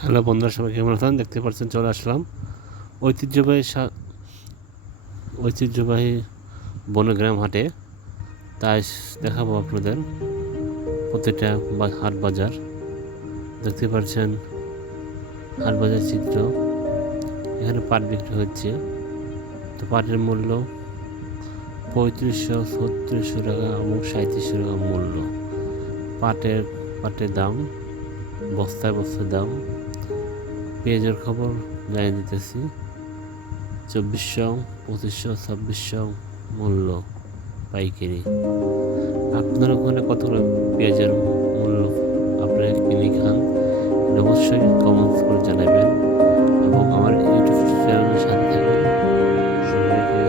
Hello বন্ধুরা, সবাই কেমন আছেন? দেখতে পাচ্ছেন চলে আসলাম ঐতিহ্যবাহী বনগ্রাম হাটে। তাই দেখাবো আপনাদের প্রতিটা হাট বাজার। দেখতে পাচ্ছেন হাট বাজার চিত্র। এখানে পাট বিক্রি হচ্ছে। তো পাটের মূল্য 3500, 3600 টাকা এবং 3700 টাকা মূল্য। পাটের দাম বস্তায় দাম। পেঁয়াজের খবর জানিয়ে দিতেছি। 2400, 2500, 2600 মূল্য পাইকারি। আপনার ওখানে কত করে পেঁয়াজের মূল্য আপনারা কিনে খান, অবশ্যই কমেন্টস করে জানাবেন এবং আমার ইউটিউব চ্যানেলের সাথে থাকুন। সবাইকে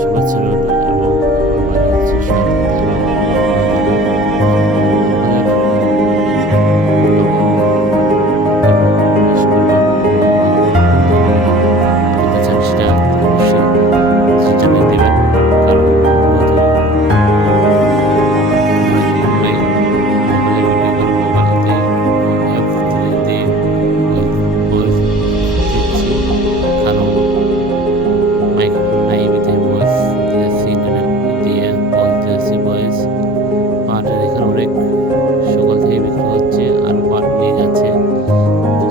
শুভেচ্ছা এবং সকাল থেকে বিক্রি হচ্ছে আর পাট নিয়ে যাচ্ছে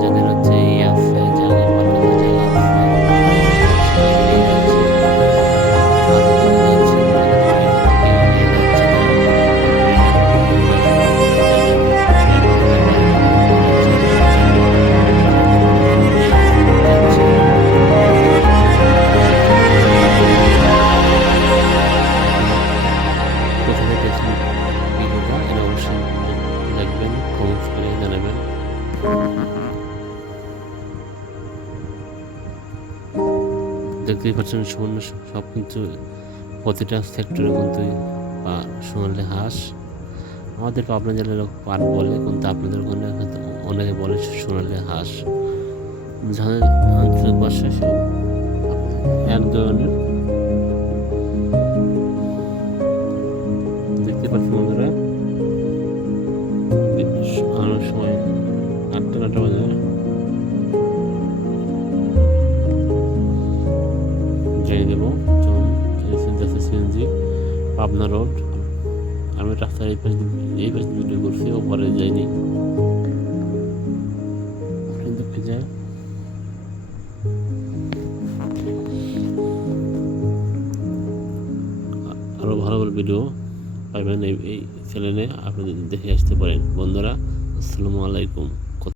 যাদের হচ্ছে আছে জায়গা পাটের জায়গা নিয়ে যাচ্ছে ভিডিওটা এটা অবশ্যই দেখবেন, কমেন্টস করে জানাবেন। দেখতেই পাচ্ছেন সুবর্ণ সব কিছু প্রতিটা সেক্টরে কিন্তু সোনালি হাঁস। আমাদের পাবনা জেলার লোক পাট বলে, কিন্তু আপনাদের ওখানে হয়তো অনেকে বলে সোনালি হাঁস। যাদের আঞ্চলিক ভাষা সব এক ধরনের। দেখতে পাচ্ছি বন্ধুরা অনেক সময় 8টা বাজে জানিয়ে দেবো। CNG Pabna road. আমি রাস্তার এই পাশে ভিডিও করছি, ওপরে যাইনি। দেখতে যায় আরও ভালো ভালো ভিডিও পাইবেন এই চ্যানেলে, আপনি দেখে আসতে পারেন। বন্ধুরা, আসসালামু আলাইকুম।